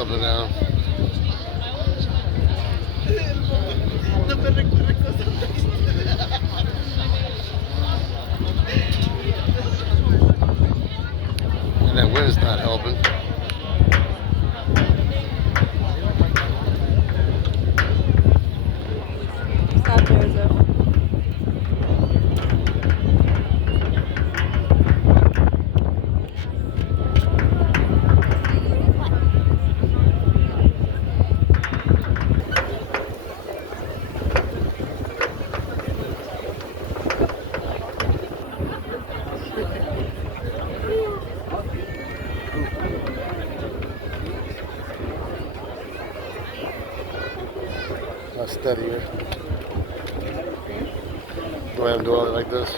something down. And that wind's not helping. Stop, Joseph. Not steadier. Go ahead and do it like this.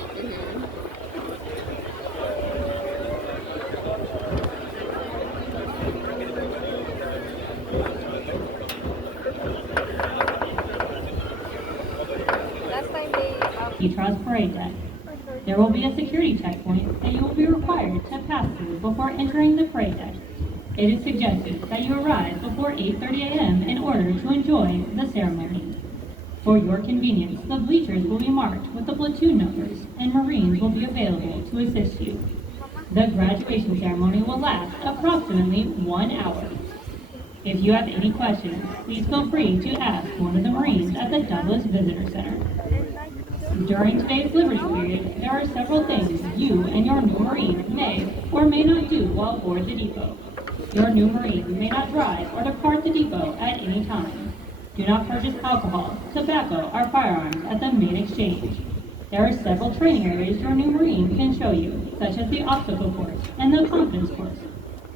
Petros Parade Deck. There will be a security checkpoint that you will be required to pass through before entering the parade deck. It is suggested that you arrive before 8:30 a.m. in order to enjoy the ceremony. For your convenience, the bleachers will be marked with the platoon numbers, and Marines will be available to assist you. The graduation ceremony will last approximately 1 hour. If you have any questions, please feel free to ask one of the Marines at the Douglas Visitor Center. During today's Liberty period, there are several things you and your new Marine may or may not do while aboard the depot. Your new Marine may not drive or depart the depot at any time. Do not purchase alcohol, tobacco, or firearms at the main exchange. There are several training areas your new Marine can show you, such as the obstacle course and the confidence course.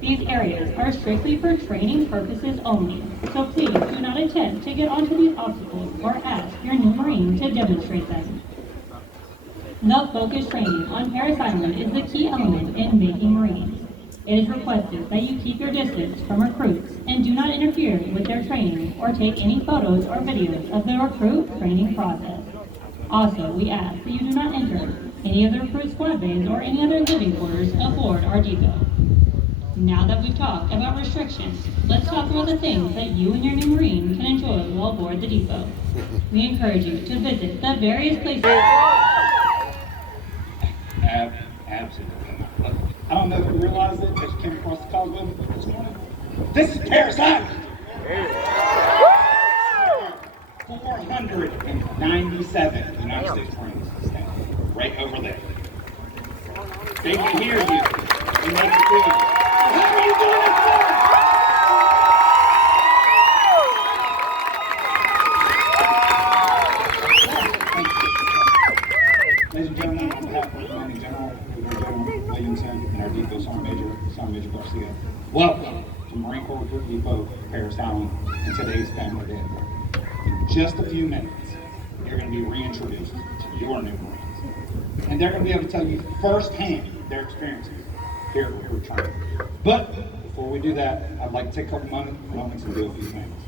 These areas are strictly for training purposes only, so please do not attempt to get onto these obstacles or ask your new Marine to demonstrate them. The focus training on Parris Island is the key element in making Marines. It is requested that you keep your distance from recruits and do not interfere with their training or take any photos or videos of the recruit training process. Also, we ask that you do not enter any of the recruit squad bays or any other living quarters aboard our depot. Now that we've talked about restrictions, let's talk about the things that you and your new Marine can enjoy while aboard the depot. We encourage you to visit the various places. Absolutely. I don't know if you realize it, but you came across the college building this morning. This is Parris Island. 497 United States Marines standing right over there. They can hear you. They make you feel you. How are you doing it, sir? Ladies and gentlemen, on behalf of the Commanding General, Brigadier General Williamson, and our Depot Sergeant Major Garcia, welcome to Marine Corps Recruit Depot, Parris Island, and today's family day. In just a few minutes, you're going to be reintroduced to your new Marines. And they're going to be able to tell you firsthand their experiences here at recruit training. But before we do that, I'd like to take a couple moments and do a few things.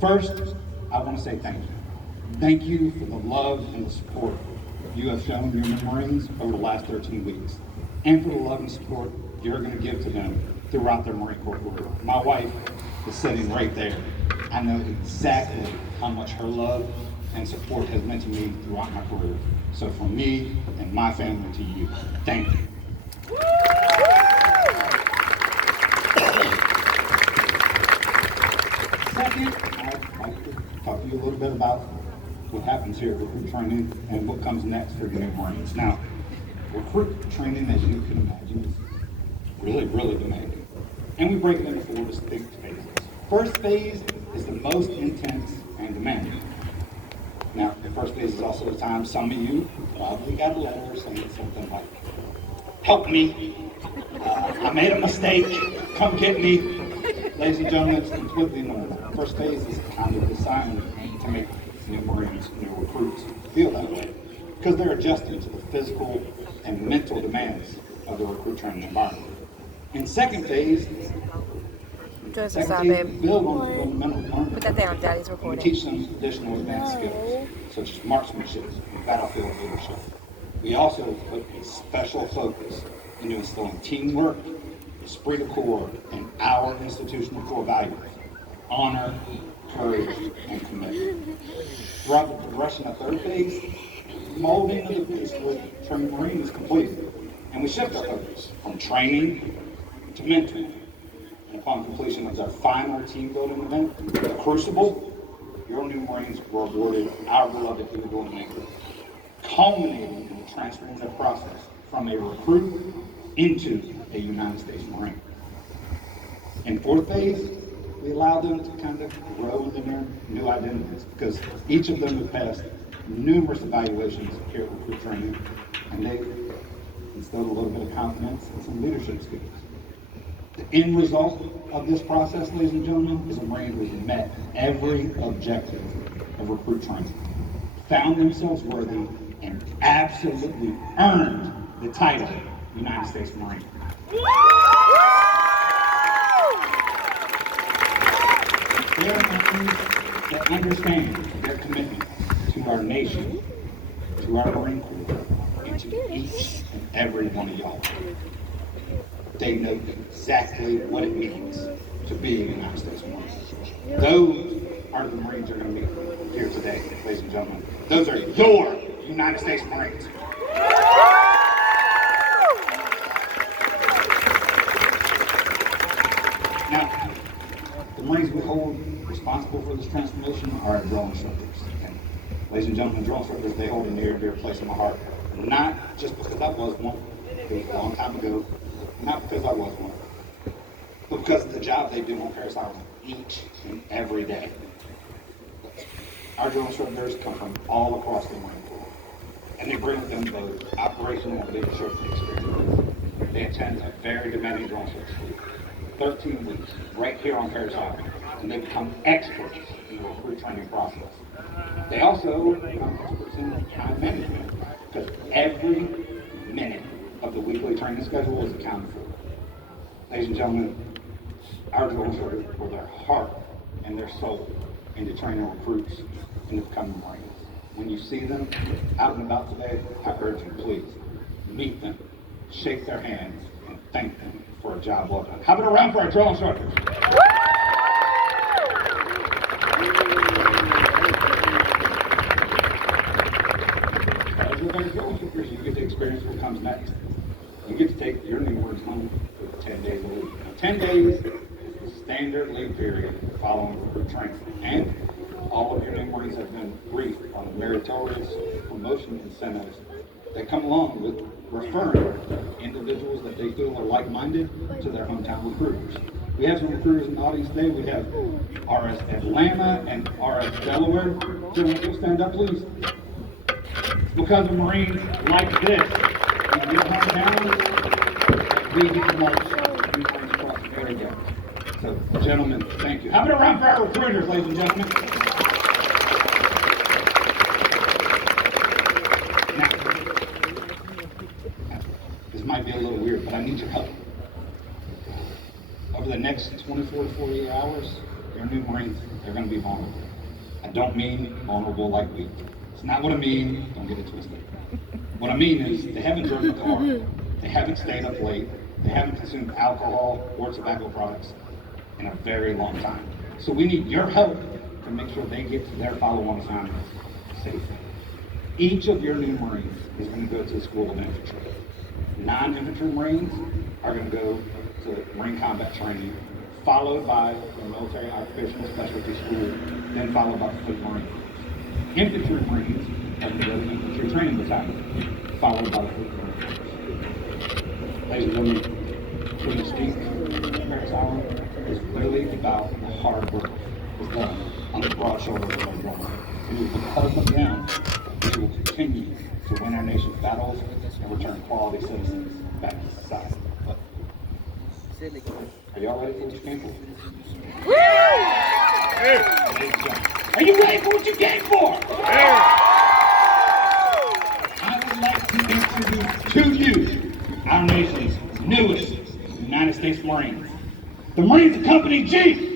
First, I want to say thank you. Thank you for the love and the support you have shown your new Marines over the last 13 weeks, and for the love and support you're going to give to them throughout their Marine Corps career. My wife is sitting right there. I know exactly how much her love and support has meant to me throughout my career. So from me and my family to you, thank you. Second, I'd like to talk to you a little bit about what happens here at recruit training and what comes next for your new Marines. Now, recruit training, as you can imagine, is really, really demanding. And we break it into 4 distinct phases. First phase is the most intense and demanding. Now, the first phase is also the time some of you probably got a letter saying something like, help me, I made a mistake, come get me. Ladies and gentlemen, it's completely normal. First phase is kind of designed to make new Marines, new recruits feel that way, because they're adjusting to the physical and mental demands of the recruit training environment. In second phase, Joseph, stop it. build on the fundamental learning. Put that down, Daddy's We recording. teach them additional advanced skills, such as marksmanship and battlefield leadership. We also put a special focus into instilling teamwork, esprit de corps, and our institutional core values: honor, courage, and commitment. Throughout the progression of third phase, molding of the base with trained Marine is completed, and we shift our focus from training to mentoring. And upon completion of their final team building event, the Crucible, your new Marines were awarded our beloved Eagle and Anchor, culminating in the transformative process from a recruit into a United States Marine. In fourth phase, we allow them to kind of grow into their new identities, because each of them have passed numerous evaluations here at recruit training, and they instilled a little bit of confidence and some leadership skills. The end result of this process, ladies and gentlemen, is a Marine who's met every objective of recruit training, found themselves worthy, and absolutely earned the title United States Marine. They are Marines that understand their commitment to our nation, to our Marine Corps, and to each and every one of y'all. They know exactly what it means to be a United States Marine. Those are the Marines you're going to meet here today, ladies and gentlemen. Those are your United States Marines. Now, the Marines we hold responsible for this transformation are our drill instructors. And ladies and gentlemen, drill instructors, they hold a near and dear place in my heart. Not just because I was one, it was a long time ago, not because I was one, but because of the job they do on Parris Island each and every day. Our drill instructors come from all across the Marine Corps, and they bring with them both operational and leadership experience. They attend a very demanding drill instructor school, 13 weeks, right here on Parris Island, and they become experts in the recruit training process. They also become experts in time management, because every minute of the weekly training schedule is accounted for. Ladies and gentlemen, our drill instructors pour their heart and their soul into training recruits into becoming Marines. When you see them out and about today, I urge you, please, meet them, shake their hands, and thank them for a job well done. How about a round for our drill instructors? As with our drill instructors, you get to experience what comes next. You get to take your new words home for 10 days a week. Now, 10 days is the standard leave period following recruit training. And all of your new Marines have been briefed on the meritorious promotion incentives that come along with referring individuals that they feel are like-minded to their hometown recruiters. We have some recruiters in the audience today. We have RS Atlanta and RS Delaware. Gentlemen, will stand up, please. Because of Marines like this in your hometown, we get to march new Marines across the area. So, gentlemen, thank you. How about a round for our recruiters, ladies and gentlemen? Now, this might be a little weird, but I need your help. Over the next 24 to 48 hours, your new Marines, they're going to be vulnerable. I don't mean vulnerable like weak. It's not what I mean. Don't get it twisted. What I mean is they haven't driven a car, they haven't stayed up late, they haven't consumed alcohol or tobacco products in a very long time. So we need your help to make sure they get to their follow-on assignments safely. Each of your new Marines is going to go to the School of Infantry. Non-infantry Marines are going to go to Marine Combat Training, followed by the Military Occupational Specialty School, then followed by the Fleet Marine. Infantry Marines are going to go to Infantry Training Battalion, followed by the Fleet Marine. Ladies and gentlemen, the mystique of Parris Island is really about the hard work that's done on the broad shoulders of our drummer. It is because of them that we will continue to win our nation's battles and return quality citizens back to society. Are y'all ready for what you came for? Woo! Are you ready for what you came for? I would like to introduce to you our nation's newest United States Marines, the Marines of Company G.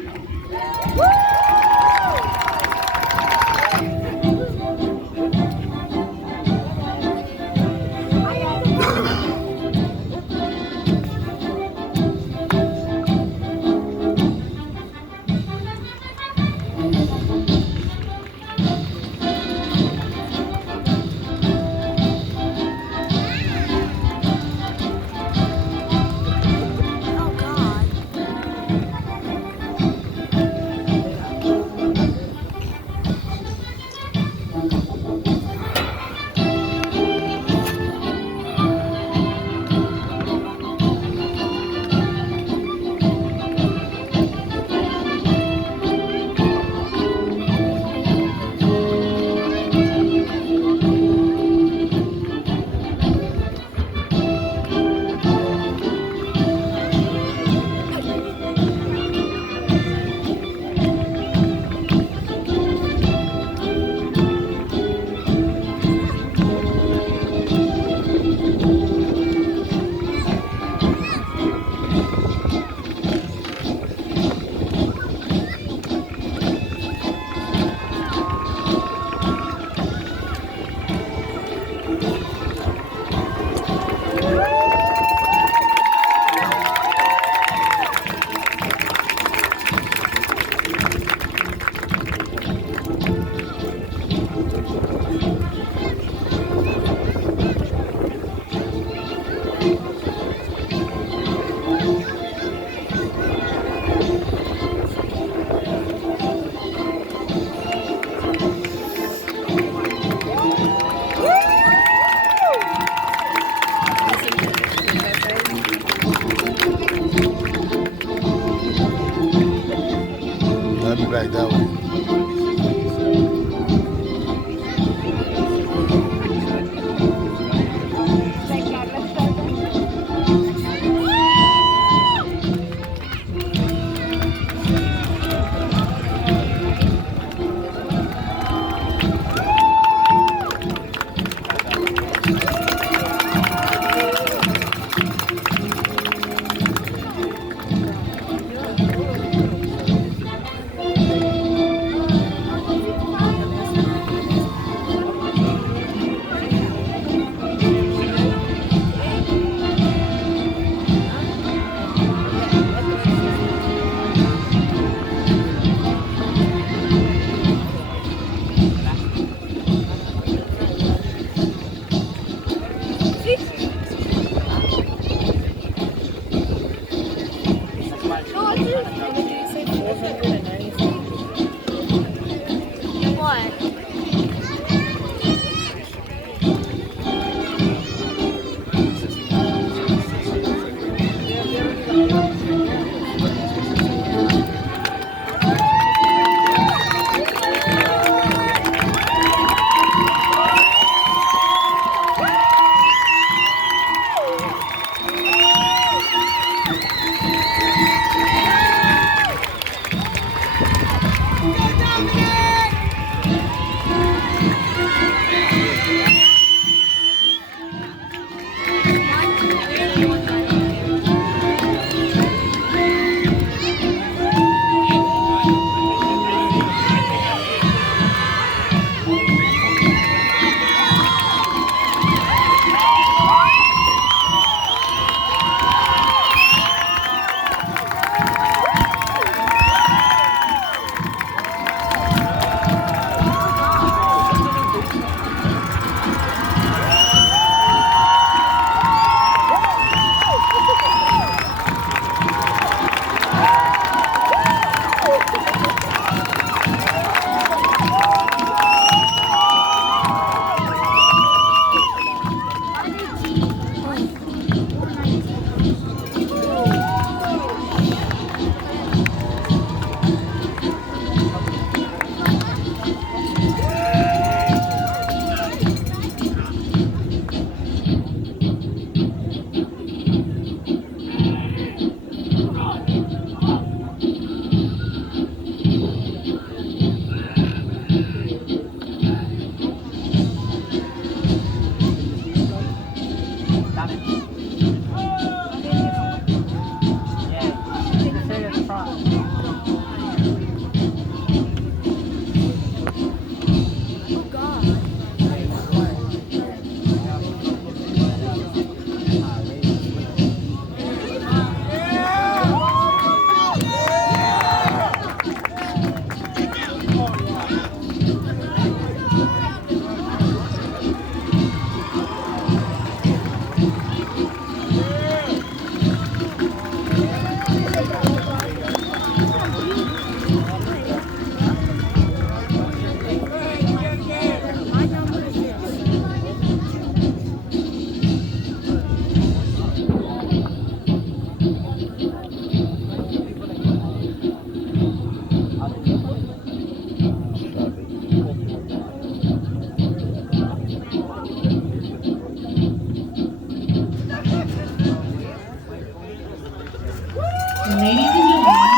Ladies and gentlemen,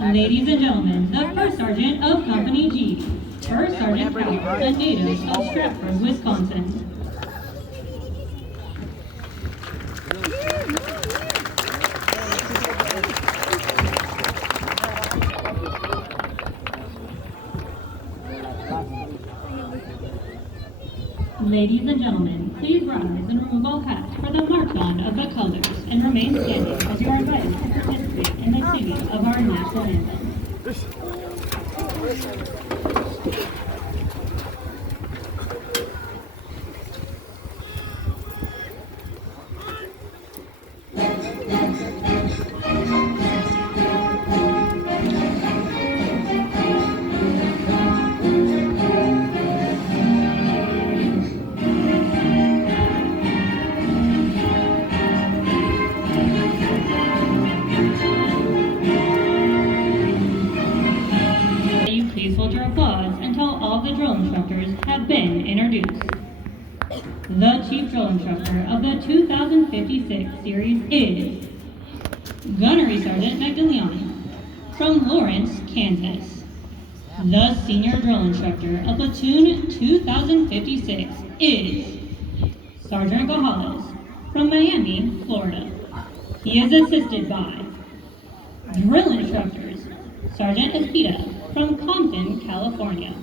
Ladies and gentlemen, the First Sergeant of Company G, First Sergeant Powell, a native of Stratford, Wisconsin. Ladies and gentlemen, please rise and remove all hats for the march-on of the colors and remain standing as you are invited to participate in the singing of our national anthem. Please hold your applause until all the drill instructors have been introduced. The Chief Drill Instructor of the 2056 series is Gunnery Sergeant Magdalene from Lawrence, Kansas. The Senior Drill Instructor of Platoon 2056 is Sergeant Gajales from Miami, Florida. He is assisted by Drill Instructors Sergeant Espita from Compton, California,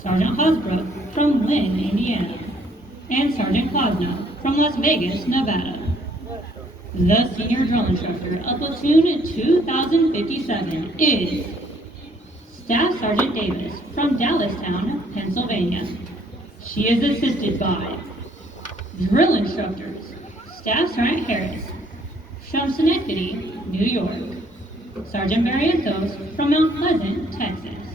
Sergeant Hosbrook from Lynn, Indiana, and Sergeant Klosno from Las Vegas, Nevada. The Senior Drill Instructor of Platoon 2057 is Staff Sergeant Davis from Dallastown, Pennsylvania. She is assisted by drill instructors, Staff Sergeant Harris from Schenectady, New York, Sergeant Barrientos from Mount Pleasant, Texas,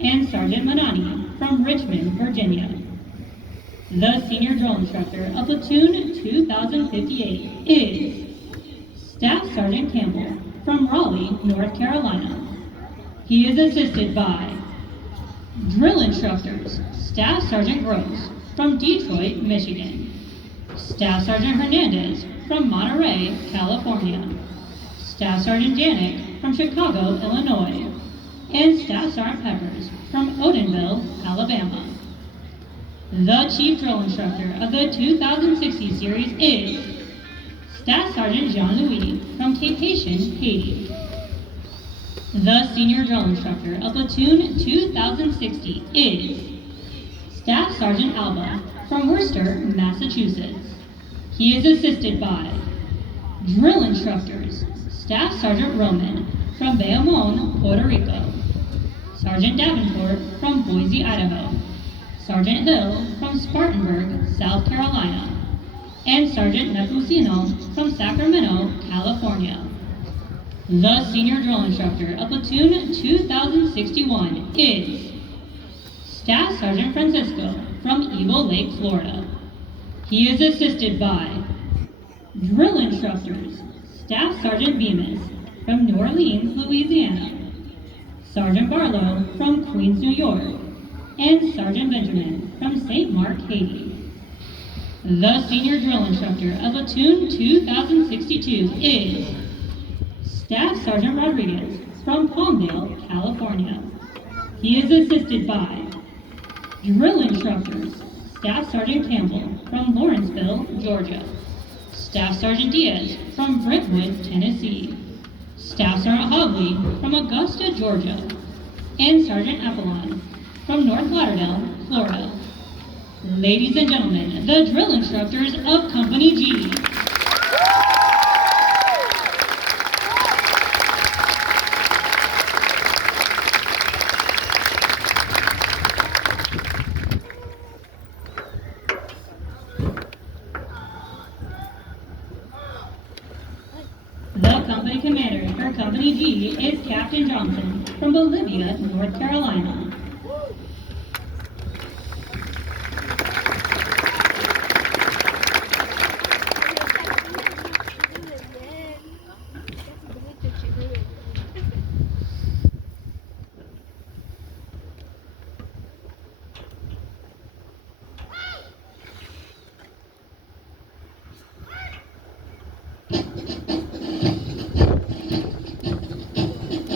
and Sergeant Manani from Richmond, Virginia. The senior drill instructor of Platoon 2058 is Staff Sergeant Campbell from Raleigh, North Carolina. He is assisted by drill instructors, Staff Sergeant Gross from Detroit, Michigan, Staff Sergeant Hernandez from Monterey, California, Staff Sergeant Janik from Chicago, Illinois, and Staff Sergeant Peppers from Odenville, Alabama. The chief drill instructor of the 2060 series is Staff Sergeant Jean-Louis from Cape Haitian, Haiti. The senior drill instructor of Platoon 2060 is Staff Sergeant Alba from Worcester, Massachusetts. He is assisted by drill instructors, Staff Sergeant Roman from Bayamon, Puerto Rico, Sergeant Davenport from Boise, Idaho, Sergeant Hill from Spartanburg, South Carolina, and Sergeant Nepusino from Sacramento, California. The senior drill instructor of Platoon 2061 is Staff Sergeant Francisco from Eagle Lake, Florida. He is assisted by drill instructors, Staff Sergeant Bemis from New Orleans, Louisiana, Sergeant Barlow from Queens, New York, and Sergeant Benjamin from St. Mark, Haiti. The senior drill instructor of Platoon 2062 is Staff Sergeant Rodriguez from Palmdale, California. He is assisted by drill instructors, Staff Sergeant Campbell from Lawrenceville, Georgia, Staff Sergeant Diaz from Brentwood, Tennessee, Staff Sergeant Hogley from Augusta, Georgia, and Sergeant Apollon from North Lauderdale, Florida. Ladies and gentlemen, the drill instructors of Company G. The company commander for Company G is Captain Johnson from Bolivia, North Carolina.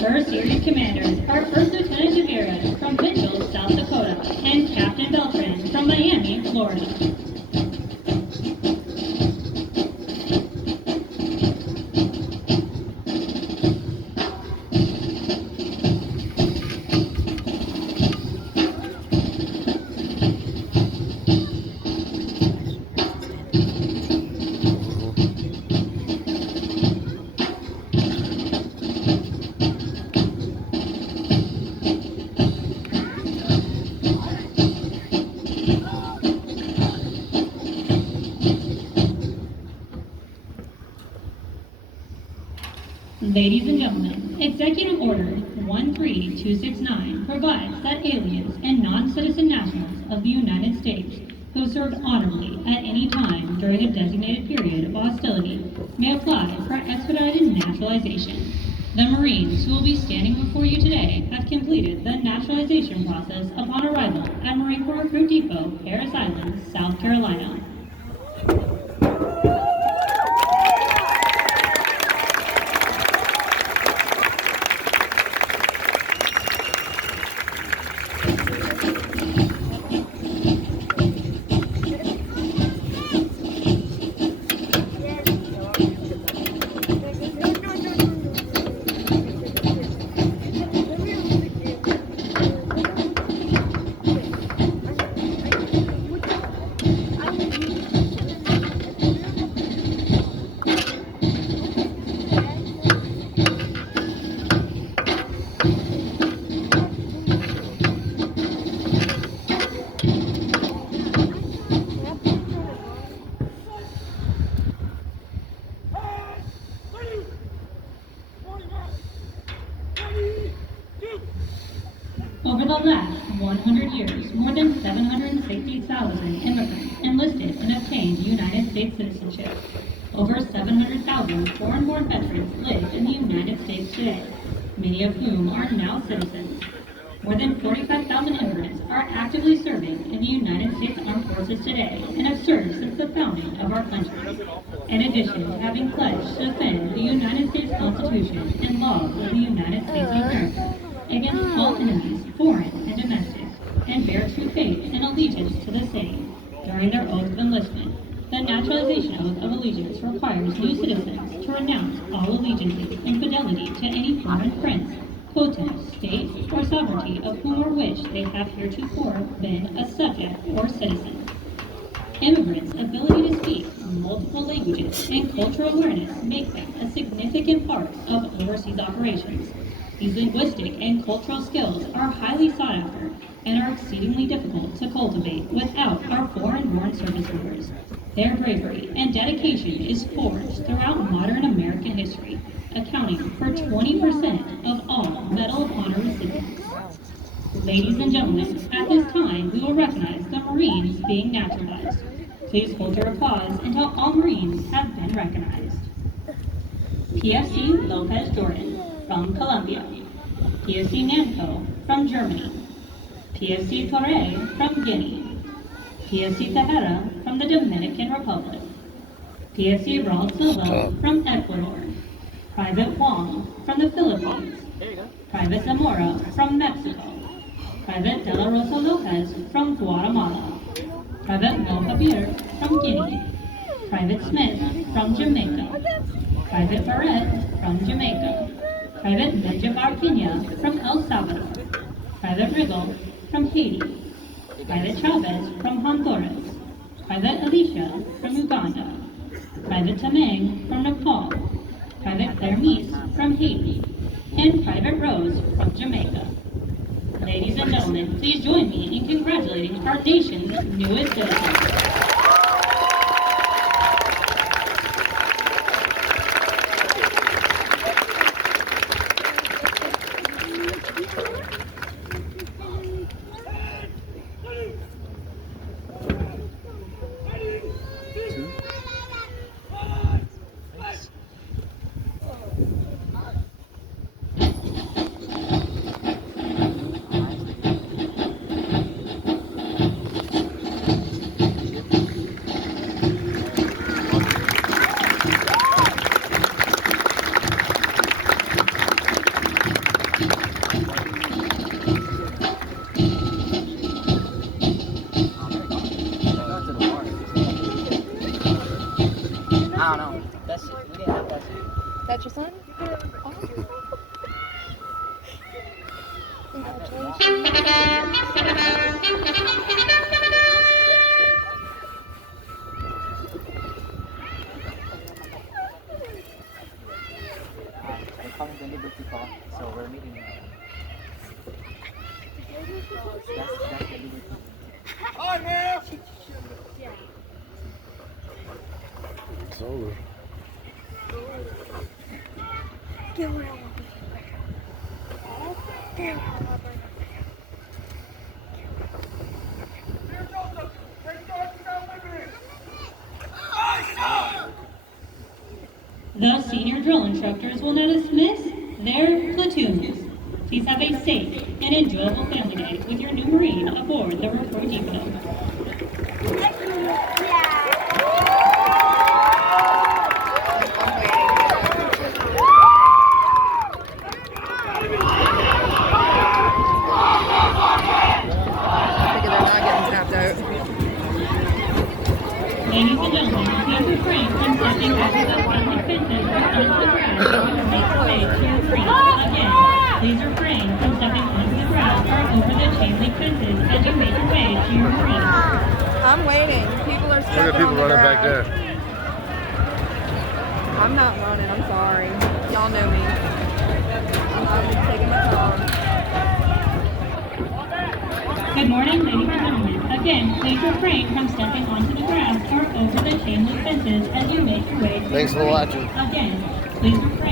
Her series commanders are First Lieutenant Tavera from Mitchell, South Dakota, and Captain Beltran from Miami, Florida. Ladies and gentlemen, Executive Order 13269 provides that aliens and non-citizen nationals of the United States who served honorably at any time during a designated period of hostility may apply for expedited naturalization. The Marines who will be standing before you today have completed the naturalization process upon arrival at Marine Corps Recruit Depot, Parris Island, South Carolina. 760,000 immigrants enlisted and obtained United States citizenship. Over 700,000 foreign-born veterans live in the United States today, many of whom are now citizens. More than 45,000 immigrants are actively serving in the United States Armed Forces today and have served since the founding of our country. In addition to having pledged to defend the United States Constitution and laws of the United States of America against all enemies, foreign and domestic, and bear true faith and allegiance to the same during their oath of enlistment. The naturalization oath of allegiance requires new citizens to renounce all allegiances and fidelity to any foreign prince, potentate, state, or sovereignty of whom or which they have heretofore been a subject or citizen. Immigrants' ability to speak multiple languages and cultural awareness make them a significant part of overseas operations. These linguistic and cultural skills are highly sought after and are exceedingly difficult to cultivate without our foreign-born service members. Their bravery and dedication is forged throughout modern American history, accounting for 20% of all Medal of Honor recipients. Ladies and gentlemen, at this time we will recognize the Marines being naturalized. Please hold your applause until all Marines have been recognized. PFC Lopez Jordan from Colombia. PFC Namco from Germany. PFC Torre from Guinea. PFC Tejera from the Dominican Republic. PFC Raul Silva from Ecuador. Private Wong from the Philippines. Private Zamora from Mexico. Private De La Rosa Lopez from Guatemala. Private Mohabir from Guinea. Private Smith from Jamaica. Private Barrett from Jamaica. Private Menjivar Pena from El Salvador. Private Riggle from Haiti. Private Chavez from Honduras. Private Alicia from Uganda. Private Tamang from Nepal. Private Claire Meese from Haiti. And Private Rose from Jamaica. Ladies and gentlemen, please join me in congratulating our nation's newest citizens. I don't know. That's it. We didn't have that. That's your son? They call me the Liberty Call, so we're meeting now. That's the Liberty. Hi, man! It's over. The senior drill instructors will now dismiss their platoons. Please have a safe and enjoyable family day with your new Marine aboard the Report Depot. Ladies and gentlemen, please refrain from stepping over the friendly fences or onto the grass or make your way to your freedom. Again, please refrain from stepping onto the grass or over the chain link fences as you make your way to your freedom. I'm waiting. People are Look stepping at people on the running grass. back there. I'm not running. I'm sorry. Y'all know me. I'm taking my time. Good morning, ladies and gentlemen. Again, please refrain from stepping onto the grass or over the chain link fences as you make your way to Thanks your for freedom. watching. Again, please refrain